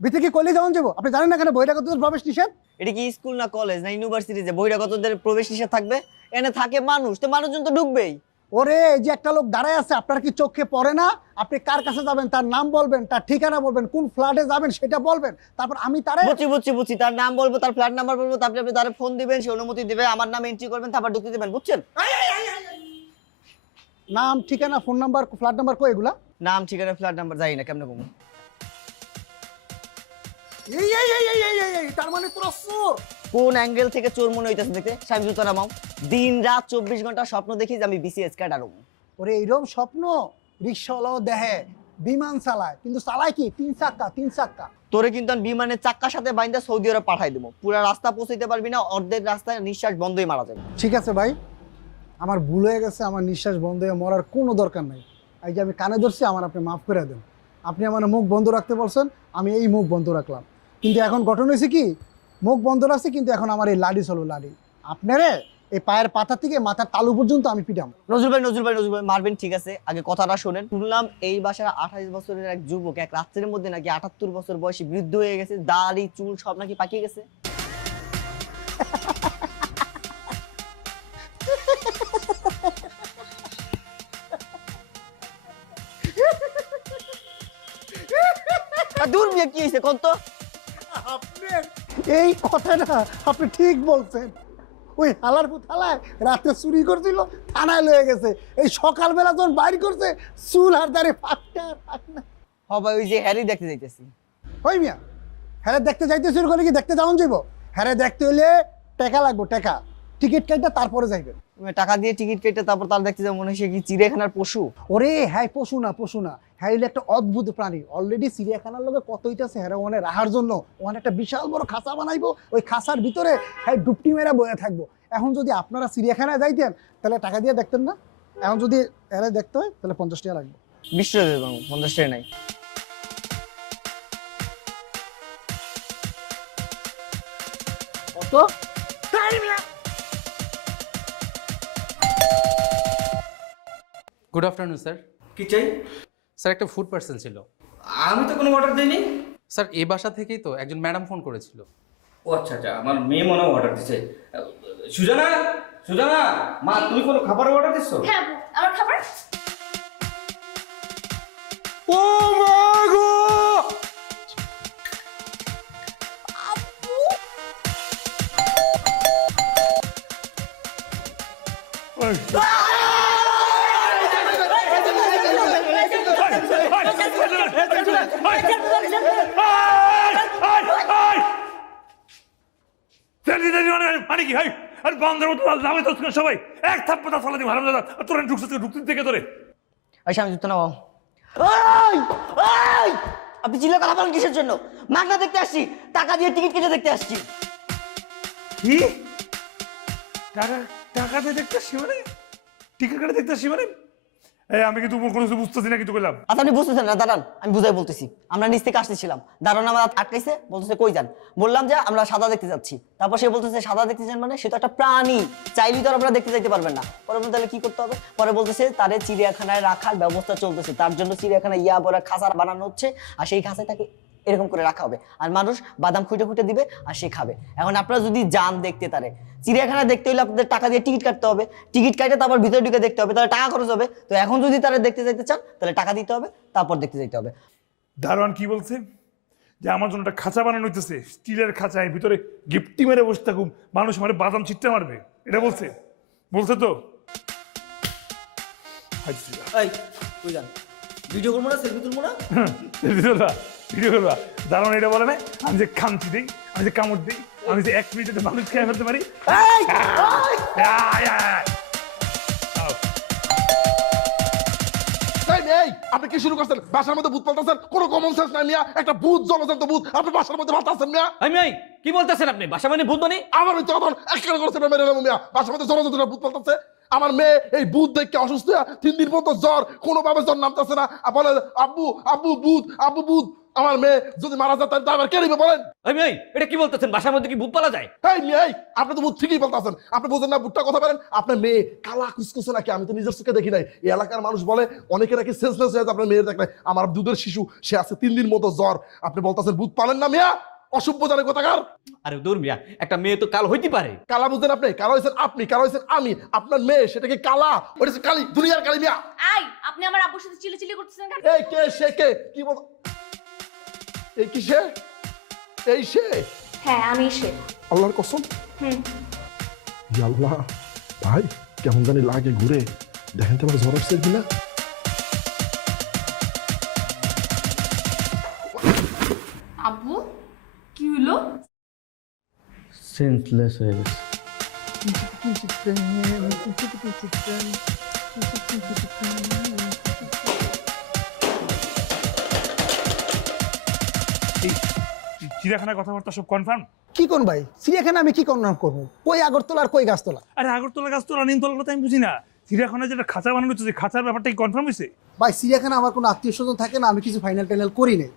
বিতে কি কইলে যাওন যাবো? আপনি জানেন না কেন বহিরাগতদের প্রবেশ নিষেধ? এটা কি স্কুল না কলেজ না ইউনিভার্সিটি যে বহিরাগতদের প্রবেশ নিষেধ থাকবে? এনে থাকে মানুষ, তো মানুষজন তো ঢুকবেই। ওরে এই যে একটা লোক দাঁড়ায় আছে, আপনার কি চোখে পড়ে না? আপনি কার কাছে যাবেন, তার নাম বলবেন, তার ঠিকানা বলবেন, কোন ফ্ল্যাটে যাবেন সেটা বলবেন, তারপর আমি তারে বুঝছি তার নাম বলবো, তার ফ্ল্যাট নাম্বার বলবো, তারপরে আপনি তারে ফোন দিবেন, সে অনুমতি দিবে, আমার নাম এন্ট্রি করবেন, তারপর ঢুকতে দিবেন। বুঝছেন? নাম ঠিকানা ফোন নাম্বার ফ্ল্যাট নাম্বার কই এগুলা? নাম ঠিকানা ফ্ল্যাট নাম্বার জানি না, কেমনে কমু? তার মানে তোরা চোর। কোন অ্যাঙ্গেল থেকে চোর মনে হইতাছে দেখতে? সাহেব জুতা নামাও। দিন রাত 24 ঘন্টা স্বপ্ন দেখি যে আমি বিসিএস ক্যাডার হবো। ওরে এইরকম স্বপ্ন রিক্সাওয়ালাও দেখে, বিমান চালায়, কিন্তু চালায় কি? তিন চাক্কা। তোরে কিন্তু আমি বিমানের চাক্কার সাথে বাইন্দা সৌদি আরব পাঠাই দেবো। পুরা রাস্তা পৌঁছাইতে পারবি না, অর্ধেক রাস্তায় নিঃশ্বাস বন্ধই মারা যাবে। ঠিক আছে ভাই, আমার ভুল হয়ে গেছে, আমার নিঃশ্বাস বন্ধ হয়ে মরার কোনো দরকার নাই। এই যে আমি কানে ধরছি, আমার আপনি মাফ করে দেন। আপনি আমার মুখ বন্ধ রাখতে বলছেন, আমি এই মুখ বন্ধ রাখলাম। কিন্তু এখন ঘটনা হয়েছে কি, মুখ বন্ধ রাখছি কিন্তু এখন আমার এই লাডি চলো লাডি। আপনারে এই পায়ের পাতা থেকে মাথার তালু পর্যন্ত আমি পিটাম। নজরুল ভাই মারবেন ঠিক আছে, আগে কথাটা শোনেন। শুনলাম এই বাসার 28 বছরের এক যুবক এক রাত্রের মধ্যে নাকি 78 বছর বয়সী বৃদ্ধ হয়ে গেছে, দাড়ি চুল সব নাকি পাকিয়ে গেছে। দূর মিয়া কি হয়েছে কোন তো? এই কথাটা আপনি ঠিক বলছেন। ওই হালার পুত হালায় রাতে চুরি করছিল, থানায় লয়ে গেছে। এই সকালবেলা যখন বাইর করছে চুল আর দাঁড়ে ফাঁকটা না। হবে ওই যে হ্যারি দেখতে যাইতেছি। ওই মিয়া, হ্যাঁ দেখতে যাইতে শুরু করে কি দেখতে যাওন যাইব? হ্যাঁ দেখতে হইলে টাকা লাগবো, টাকা। টিকিট কাইটা তারপরে যাইবেন। টাকা দিয়ে টিকিট কেটে তারপর তার দেখতে যাবো, মনে হয় সে কি চিড়িয়াখানার পশু? ওরে হ্যাঁ, পশু না, পশু না, হ্যাঁ হইলে একটা অদ্ভুত প্রাণী। অলরেডি চিড়িয়াখানার লোকে কত হইতেছে হ্যাঁ ওখানে রাখার জন্য। ওখানে একটা বিশাল বড় খাঁচা বানাইবো, ওই খাঁচার ভিতরে হ্যাঁ ডুবটি মেরা বয়ে থাকবো। এখন যদি আপনারা চিড়িয়াখানায় যাইতেন তাহলে টাকা দিয়ে দেখতেন না। এখন যদি এরা দেখতে হয় তাহলে 50 টাকা লাগবে। 20 টাকা দেবো, 50 টাকা নাই। কত? Good afternoon sir. কি চাই? স্যার একটা ফুড পার্সেল ছিল। আমি তো কোনো অর্ডার দিইনি। স্যার এই বাসা থেকেই তো একজন ম্যাডাম ফোন করেছিল। ও আচ্ছা আচ্ছা, আমার মেয়ে মনে হয় অর্ডার দিছে। সুজানা, সুজানা মা, তুমি কোনো খাবারের অর্ডার দিছো? হ্যাঁ আমার খাবার। ও মা গো! মানে কি ভাই? আর বন্ধের মতো যাবে তো সবাই এক থাপ্পড় ফেলে দিই, হারামজাদা। তোরা ঢুকতে থেকে তোরে। আচ্ছা আমি জুতো নাও। আপনি চিল্লা কথা বলেন কিসের জন্য? মাগনা দেখতে আসছি, টাকা দিয়ে টিকিট কেটে দেখতে আসছি। কি টাকা দিয়ে দেখতে আসছি মানে? টিকিট কাটে দেখতে আসছি মানে? এই আমি কিন্তু কোনো কিছু বুঝতেছি না, কিন্তু বললাম। আচ্ছা আপনি বুঝতেছেন না, দাঁড়ান আমি বুঝাই বলতেছি। আমরা নিচ থেকে আসতেছিলাম, দাঁড়ান আমার আটকাইছে, বলতেছে কই যান? বললাম যে আমরা সাদা দেখতে যাচ্ছি। তারপর সে বলতেছে সাদা দেখতে যান মানে? সে তো একটা প্রাণী, চাইলেই তো আর আপনারা দেখতে যাইতে পারবেন না। পরে বলতে তাহলে কি করতে হবে? পরে বলতেছে তারে চিড়িয়াখানায় রাখার ব্যবস্থা চলতেছে, তার জন্য চিড়িয়াখানায় বড় খাঁচা বানানো হচ্ছে, আর সেই খাঁচায় তাকে এরকম করে রাখা হবে, আর মানুষ বাদাম খুঁটে খুঁটে দিবে আর সে খাবে। এখন আপনারা যদি যান দেখতে তারে, চিড়িয়াখানা দেখতে হলে আপনাদের টাকা দিয়ে টিকিট কাটতে হবে, টিকিট কাটে তারপর ভিতরে ঢুকে দেখতে হবে, তাহলে টাকা খরচ হবে। তো এখন যদি তারা দেখতে যাইতে চান তাহলে টাকা দিতে হবে, তারপর দেখতে যাইতে হবে। দারোয়ান কি বলছে? যে আমার জন্য একটা খাঁচা বানানো হইতেছে, স্টিলের খাঁচায়, ভিতরে গিফটি মেরে বসে থাকুক, মানুষ মানে বাদাম ছিটতে মারবে, এটা বলছে? বলছে তো? ভিডিও করবো না, সেলফি তুলবো না? ভিডিও করবা? দারোয়ান এটা বলে না আমি যে খামচি দিই, আমি যে কামড় দিই, আমি যে 1 মিনিটে মানুষ খেয়ে ফেলতে পারি। আপনি কি শুরু করছেন? বাসার মধ্যে ভূত পাল্টাছেন, কোনো কমন সেন্স নাই মিয়া। একটা ভূত জলজন্ত ভূত আপনি বাসার মধ্যে পাল্টাছেন মিয়া। আমি কি বলতেছেন আপনি? বাসা মানে ভূত মানে? আমার ওই তখন একটা করছে মেরে নেবো মিয়া। বাসার মধ্যে জলজন্ত ভূত পাল্টাচ্ছে। আমার মেয়ে এই ভূত দেখে অসুস্থ, 3 দিন পর্যন্ত জ্বর, কোনোভাবে জ্বর নামতেছে না। বলে আব্বু আব্বু ভূত, আব্বু ভূত। আমার মেয়ে যদি মারা যায় তাহলে আবার কে নিবে বলেন? আমি এটা কি বলতেছেন? বাসার মধ্যে কি ভূত পালা যায়? এই মিয়া, আপনি তো ভূত ঠিকই বলতেছেন, আপনি বুঝেন না ভূতটা কথা বলেন। আপনার মেয়ে কালা কুচকুচে নাকি? আমি তো নিজের চোখে দেখি নাই। এই এলাকার মানুষ বলে অনেকে নাকি সেন্সলেস হয়ে যায় আপনার মেয়ের দেখলে। আমার দুধের শিশু, সে আছে 3 দিন মতো জ্বর, আপনি বলতেছেন ভূত পালেন না মিয়া? অসভ্য জানে কোথাকার। আরে দূর মিয়া, একটা মেয়ে তো কাল হইতে পারে। কালা বুঝলেন আপনি? কালা হয়েছেন আপনি, কালা হয়েছেন আমি। আপনার মেয়ে সেটা কি কালা? ওটা হচ্ছে কালি, দুনিয়ার কালি মিয়া। আই আপনি আমার আব্বুর সাথে চিল্লাচিল্লি করতেছেন কেন? এই কে সে কে? কি বল? এই কি সে? এই সে? হ্যাঁ আমি সে। আল্লাহর কসম। ইয়া আল্লাহ, ভাই কেমন জানি লাগে ঘুরে। দেখেন তো আমার জ্বর আসছে কিনা। আব্বু কি হলো? সেন্সলেস হয়ে গেছে। চিড়িয়াখানার কথাবার্তা সব কনফার্ম? কি কোন ভাই, চিড়িয়াখানা আমি কি কনফার্ম করবো? কই আগরতলা আর কই গাছতলা? আরে আগরতলা গাছতলা নিমতলা কথা আমি বুঝি না। চিড়িয়াখানায় যেটা খাঁচা বানানো হচ্ছে, খাঁচার ব্যাপারটা কি কনফার্ম হয়েছে? ভাই চিড়িয়াখানা আমার কোনো আত্মীয় স্বজন থাকে না, আমি কিছু ফাইনাল টাইনাল করি নাই।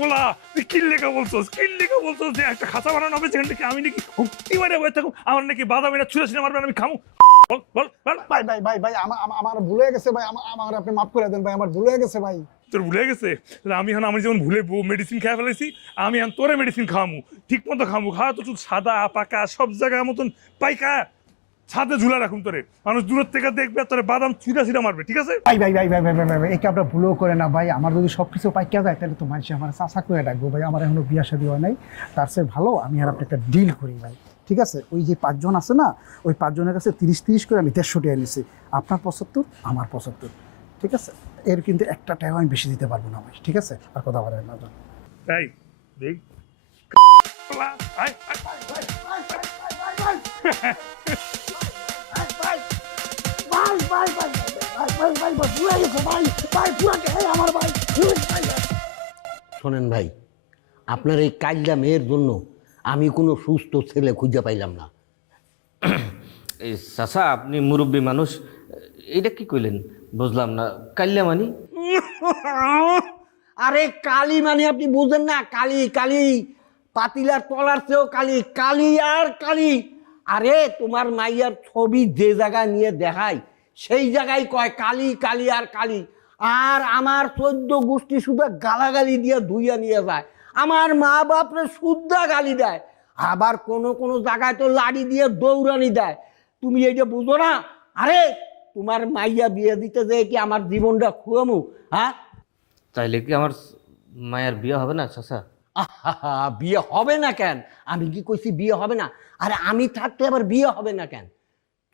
বলা তুই কি লেখা বলছোস? কি লেখা বলছোস যে একটা খাঁচা বানানো হবে যেখান থেকে আমি নাকি হুক্তি মারে বসে থাকুম, আমার নাকি বাদাম এরা ছুঁড়ে ছুঁড়ে মারবেন, আমি খামু? বল বল বল। ভাই ভাই ভাই ভাই আমার ভুল হয়ে গেছে ভাই, আমার আপনি মাফ করে দেন ভাই, আমার ভুল হয়ে গেছে ভাই। তোর ভুলে গেছে? আমি এখন আমি যেমন ভুলে মেডিসিন খেয়ে ফেলেছি, আমি এখন তোরে মেডিসিন খাওয়ামু, ঠিক মতো খামু। খাওয়া তো শুধু সাদা পাকা সব জায়গার মতন পাইকা। ছাদে ঝুলা রাখুন তোরে, মানুষ দূরের থেকে দেখবে তোরে বাদাম ছিঁড়া মারবে, ঠিক আছে? ভাই ভাই ভাই ভাই ভাই ভাই ভাই একে আমরা ভুলও করে না ভাই, আমার যদি সব কিছু পাইকা যায় তাহলে তো মানুষ আমার চাচা করে ডাকবো ভাই, আমার এখনো বিয়া শাদী হয় নাই, তার চেয়ে ভালো আমি আর আপনি একটা ডিল করি ভাই, ঠিক আছে? ওই যে 5 জন আছে না, ওই 5 জনের কাছে 30-30 করে আমি 150 টাকা নিছি, আপনার 75 আমার 75, ঠিক আছে? এর কিন্তু একটা টাকা আমি বেশি দিতে পারবো না ভাই, ঠিক আছে? আর কথা বলেন না। তাই দেখ শোনেন ভাই, আপনার এই কাজটা মেয়ের জন্য আমি কোনো সুস্থ ছেলে খুঁজে পাইলাম না। এই চাচা, আপনি মুরব্বী মানুষ, এটা কি কইলেন বুঝলাম না। কাল্লা মানি? আরে কালি মানে আপনি বুঝেন না? কালি কালি, পাতিলার তলার চেয়েও কালি, কালি আর কালি। আরে তোমার মাইয়ার ছবি যে জায়গায় নিয়ে দেখায় সেই জায়গায় কয় কালি কালি আর কালি, আর আমার 14 গোষ্ঠী শুধু গালাগালি দিয়ে ধুইয়া নিয়ে যায়, আমার মা বাপরে শুদ্ধা গালি দেয়, আবার কোনো কোনো জায়গায় তো লাড়ি দিয়ে দৌড়ানি দেয়। তুমি এইটা বুঝো না? আরে তোমার মাইয়া বিয়ে দিতে যে কি আমার জীবনটা খুয়ামু? হ্যাঁ, তাইলে কি আমার মায়ের বিয়ে হবে না চাচা? আহা, বিয়ে হবে না কেন? আমি কি কইছি বিয়ে হবে না? আরে আমি থাকতে আবার বিয়ে হবে না কেন?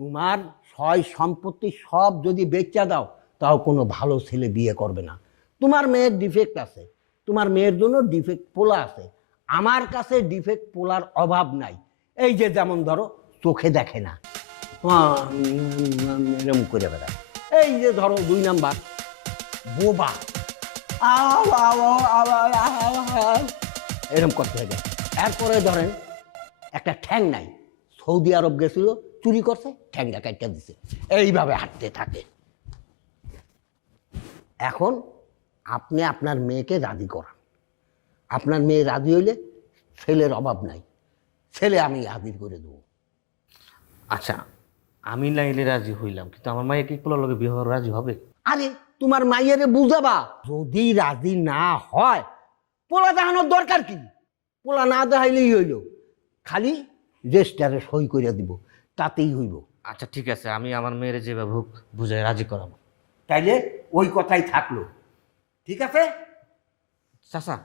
তোমার সয় সম্পত্তি সব যদি বেচা দাও তাও কোনো ভালো ছেলে বিয়ে করবে না। তোমার মেয়ের ডিফেক্ট আছে, তোমার মেয়ের জন্য ডিফেক্ট পোলা আছে, আমার কাছে ডিফেক্ট পোলার অভাব নাই। এই যে যেমন ধরো চোখে দেখে না, এরম করে বেড়ায়। এই যে ধরো 2 নাম্বার বোবা, এরকম করতে হবে। এরপরে ধরেন একটা ঠ্যাং নাই, সৌদি আরব গেছিল, চুরি করছে, ঠ্যাংটা কাটটা দিছে, এইভাবে হাঁটতে থাকে। এখন আপনি আপনার মেয়েকে রাজি করান, আপনার মেয়ে রাজি হইলে ছেলের অভাব নাই, ছেলে আমি হাজির করে দেবো। আচ্ছা, আমি নাইলে রাজি হইলাম, কিন্তু আমার মায়ের কি পোলার লগে বিয়ে হওয়ার রাজি হবে? আরে তোমার মাইয়ারে বুঝাবা, যদি রাজি না হয় পোলা দেখানোর দরকার কি? পোলা না দেখাইলেই হইল, খালি রেজিস্টারে সই করে দিব, তাতেই হইব। আচ্ছা ঠিক আছে, আমি আমার মেয়ের যেভাবে হোক বুঝাই রাজি করাবো। তাইলে ওই কথাই থাকলো, ঠিক আছে? চাচা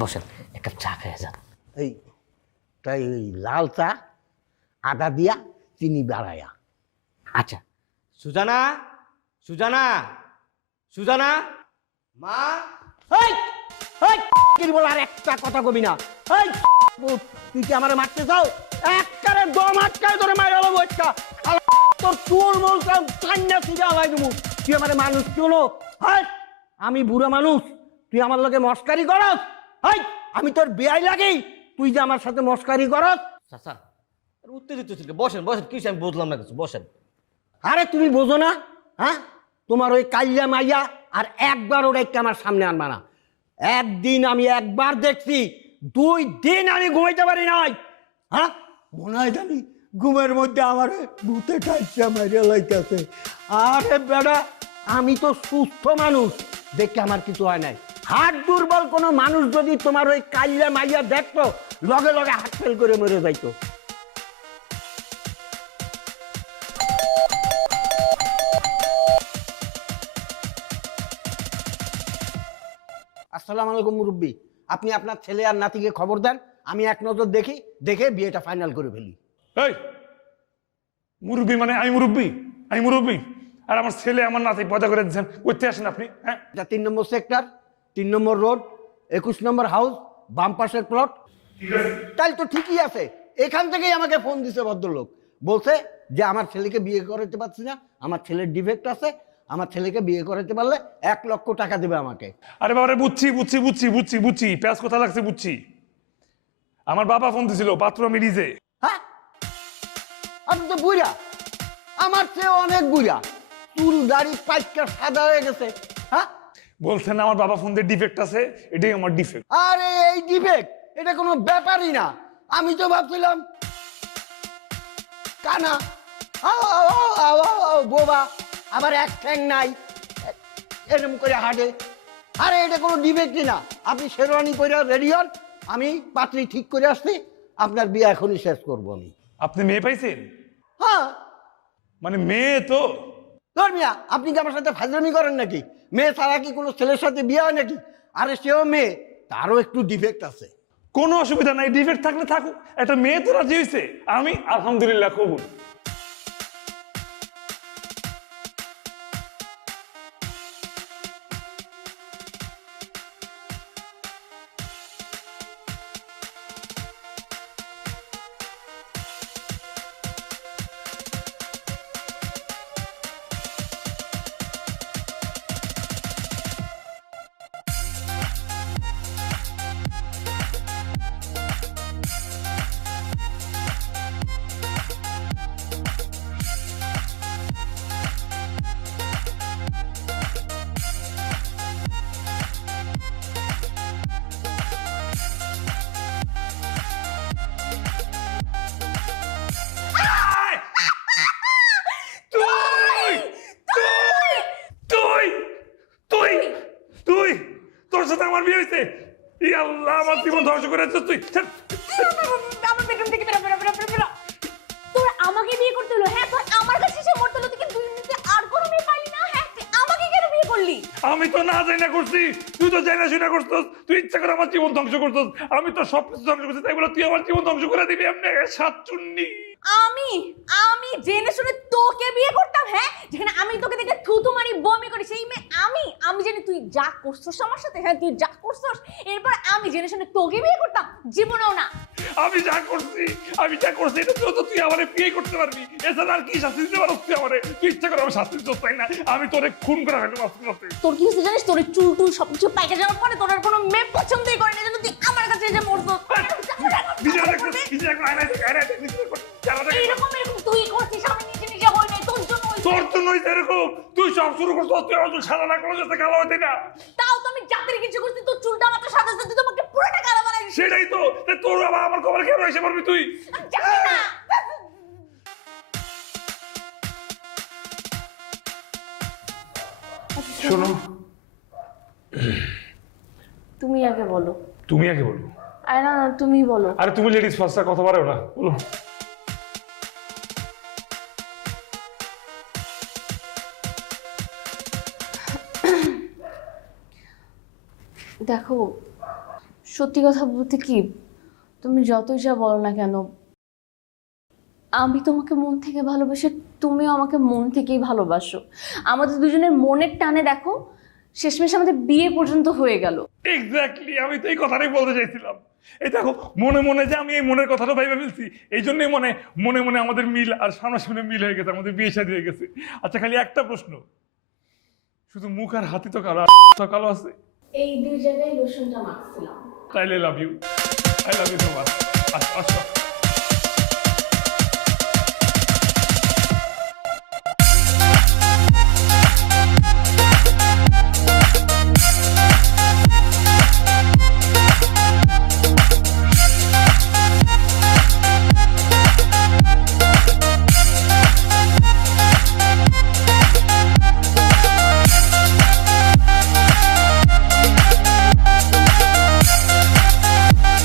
বসেন, এক কাপ চা খেয়ে যান। এই তাই ওই লাল চা, আদা দিয়া, চিনি বাড়াইয়া। আচ্ছা। সুজানা, সুজানা, সুজানা মা। এই এই বল, আর একটা কথা কবি না। এই তুই কি আমারে মারতে চাও? একবারে দম আটকায় ধরে মাইরা লব একটা, তোর চুল বলতাম কান্না সিধা আলাই দেবো। তুই আমারে মানুষ চলো? হাই, আমি বুড়া মানুষ, তুই আমার লগে মস্কারি করস? হাই, আমি তোর বেয়াই লাগি, তুই যে আমার সাথে মস্কারি করস? চাচা উত্তেজিত ছিল, বসেন বসেন, কিছু আমি বুঝলাম না কিছু, বসেন। আরে তুমি বোঝো না? হ্যাঁ, তোমার ওই কাল্লা মাইয়া আর একবার ওটা আমার সামনে আনবা না। একদিন আমি একবার দেখছি, 2 দিন আমি ঘুমাইতে পারি নাই। হ্যাঁ, মনে হয় জানি ঘুমের মধ্যে আমার ভূতে কাইছে মারিয়া লাইতেছে। আরে বেড়া, আমি তো সুস্থ মানুষ, দেখে আমার কিছু হয় নাই। হাট দুর্বল কোনো মানুষ যদি তোমার ওই কাল্লা মাইয়া দেখতো, লগে লগে হাত ফেল করে মরে যাইতো। আসসালামু আলাইকুম মুরব্বী, আপনি আপনার ছেলে আর নাতিকে খবর দেন, আমি এক নজর দেখি, দেখে বিয়েটা ফাইনাল করে ফেলি। এই মুরব্বী মানে আমি মুরব্বী? আমি মুরব্বী আর আমার ছেলে আমার নাতি পয়দা করে দিচ্ছেন, করতে আসেন আপনি? হ্যাঁ, এটা 3 নম্বর সেক্টর, 3 নম্বর রোড, 21 নম্বর হাউস, বাম পাশের প্লট। তাই তো ঠিকই আছে, এখান থেকেই আমাকে ফোন দিছে ভদ্রলোক, বলছে যে আমার ছেলেকে বিয়ে করাতে পারছি না, আমার ছেলের ডিফেক্ট আছে, আমার ছেলেকে বিয়ে করাতে পারলে 1 লক্ষ টাকা দেবে আমাকে। আরে বাবা, বুঝছি বুঝছি বুঝছি বুঝছি বুঝছি, প্যাঁচ কোথা লাগছে বুঝছি। আমার বাবা ফোন দিছিল, বাথরুম মিডিজে। হ্যাঁ, আপনি তো বুড়া, আমার চেয়ে অনেক বুড়া, চুল দাড়ি পাইকা সাদা হয়ে গেছে। হ্যাঁ, বলছেন আমার বাবা ফোন দিয়ে ডিফেক্ট আছে, এটাই আমার ডিফেক্ট। আরে এই ডিফেক্ট এটা কোনো ব্যাপারই না, আমি তো ভাবছিলাম কানা, বোবা, আবার এক ঠ্যাং নাই, এরকম করে হাঁটে। আরে এটা কোনো ডিফেক্টই না, আপনি শেরওয়ানি করে রেডি হন, আমি পাত্রী ঠিক করে আসছি, আপনার বিয়ে এখনই শেষ করবো আমি। আপনি মেয়ে পাইছেন? হ্যাঁ মানে মেয়ে তো? ধর্মিয়া, আপনি কি আমার সাথে ফাজলামি করেন নাকি? মেয়ে ছাড়া কি কোনো ছেলের সাথে বিয়ে হয় নাকি? আরে সেও মেয়ে, তারও একটু ডিফেক্ট আছে। কোনো অসুবিধা নাই, ডিফেক্ট থাকলে থাকুক। একটা মেয়ে তো রাজি হয়েছে, আমি আলহামদুলিল্লাহ কবুল। তোর সাথে আমার বিয়ে হয়েছে? ই আল্লাহ, আমার জীবন ধ্বংস করে দিচ্ছিস তুই। আমার বেডরুম থেকে বেরো বেরো বেরো বেরো বেরো। তোর আমাকে বিয়ে করতে হলো? হ্যাঁ, তোর আমার কাছে এসে মরতে হলো। তুই কি 2 মিনিটে আর কোনো মেয়ে পাইলি না? হ্যাঁ, তুই আমাকে কেন বিয়ে করলি? আমি তো না জানি না করছি, তুই তো জানি না শুনে করছিস। তুই ইচ্ছা করে আমার জীবন ধ্বংস করছিস। আমি তো সব কিছু ধ্বংস করছি, তাই বলে তুই আমার জীবন ধ্বংস করে দিবি এমনি? সাতচুন্নি আমি আমি জেনে শুনে তোকে বিয়ে করতাম? হ্যাঁ, যেখানে আমি তোকে দেখে থুতু মারি বমি করি সেই মেয়ে আমি জানি তুই যা করছস আমার সাথে। হ্যাঁ, তুই যা করছস, এরপর আমি জেনে শুনে তোকে বিয়ে করতাম? জীবনেও না। আমি যা করছি এটা তো তুই আমারে বিয়ে করতে পারবি, এছাড়া আর কি শাস্তি দিতে পারছিস তুই আমারে? তুই ইচ্ছা করে আমার শাস্তি দিতে চাই না, আমি তোরে খুন করে ফেলবো আজকে রাতে। তোর কি হচ্ছে জানিস? তোর চুল টুল সবকিছু পাইকে যাওয়ার পরে তোর আর কোনো মেয়ে পছন্দই করে না, যেন তুই আমার কাছে এসে মরছস। এরকম তুই করছিস, আমি নিজে নিজে হই নাই, তোর জন্য হইছে। তোর জন্য হইছে এরকম? তুই সব শুরু করছিস, তুই আমার চুল সাদা না করলে যাতে কালো হইতে না। তাও তো আমি জাতের কিছু করছি, তোর চুলটা মাত্র সাদা সাদা, তুই তো আমাকে পুরোটা কালো বানাই দিছিস। সেটাই তো, তোর আবার আমার কবরে কেন এসে পড়বি তুই? আমি জানি না। শোনো, তুমি আগে বলো। তুমি আগে বলো। আরে না, তুমি বলো। আরে তুমি লেডিস ফার্স্ট, কথা পারো না, বলো। দেখো, সত্যি কথা বলতে কি, তুমি যতই যা বলো না কেন, আমি তোমাকে মন থেকে ভালোবাসি, তুমিও আমাকে মন থেকেই ভালোবাসো। আমাদের দুজনের মনের টানে দেখো শেষমেশ আমাদের বিয়ে পর্যন্ত হয়ে গেল। এক্স্যাক্টলি, আমি তো এই কথাটাই বলতে চাইছিলাম। এই দেখো, মনে মনে যে আমি এই মনের কথাটা ভাইবা ফেলছি, এই জন্যই মনে মনে আমাদের মিল আর সামনাসামনি মিল হয়ে গেছে, আমাদের বিয়ে শাদী হয়ে গেছে। আচ্ছা, খালি একটা প্রশ্ন, শুধু মুখ আর হাতি তো কালো, কালো আছে? এই 2 জায়গায় লোশনটা মাখছিলাম। তাইলে love you, I love you so much. আসো।